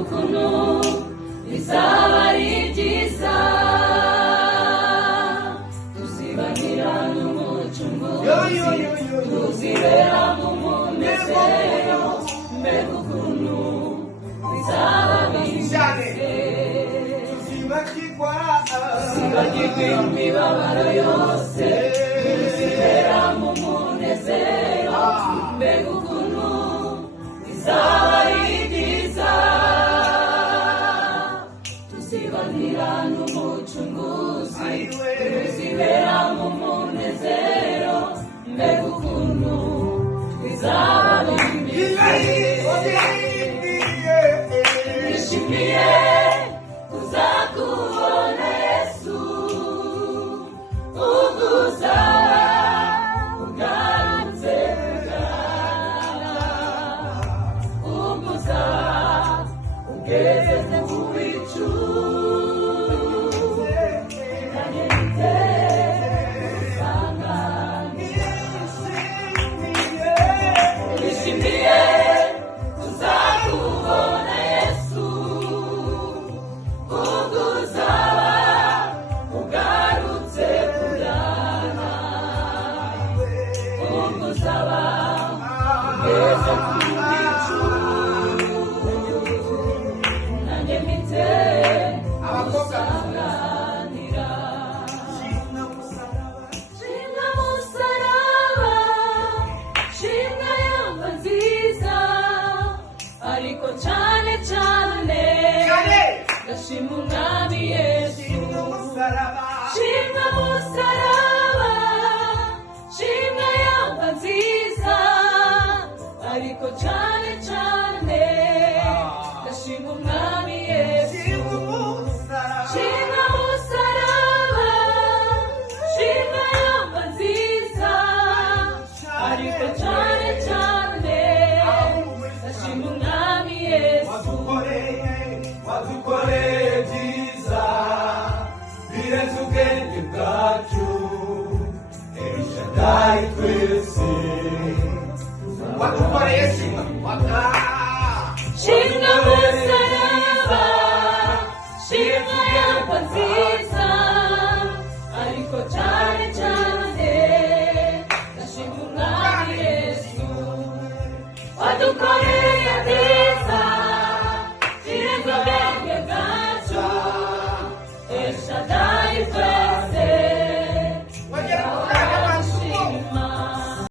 ukuntu bizaba ari byiza, tuzibanira n'umucunguzi, tuzibera mu munezero, mbega ukuntu bizaba bimeze. Tuzibagirwa imibabaro yose, tuzibera mu munezero, mbega ukuntu bizaba ari byiza, tuzibanira n'umucunguzi, tuzibera mu munezero, mbega ukuntu bizaba bimeze. Nishimiye kuzakubona Yesu, ubwo uzaba ugarutse kugana, ubwo uzaba ugeze ku bicu, nanjye nishimiye kuzakubona Yesu, ubwo uzaba ugarutse kugana, ubwo uzaba ugeze ku bicu, nanjye mfite gusanganira. Shimwa musaraba, shimwa yamba nziza, ariko cyane cyane ndashima umwami Yesu. Shimwa musaraba, shimwa yamba nziza, ariko cyane cyane ndashima umwami Yesu. Shimwa musaraba, shimwa yamba nziza, ariko cyane cyane ndashima umwami Yesu. Wadukoreye byiza birenze ubwenge bwacu, Elishadai twese wadukoreye shimwa musaraba, shimwa yamba nziza, ariko cyane cyane ndashima umwami Yesu. Wadukoreye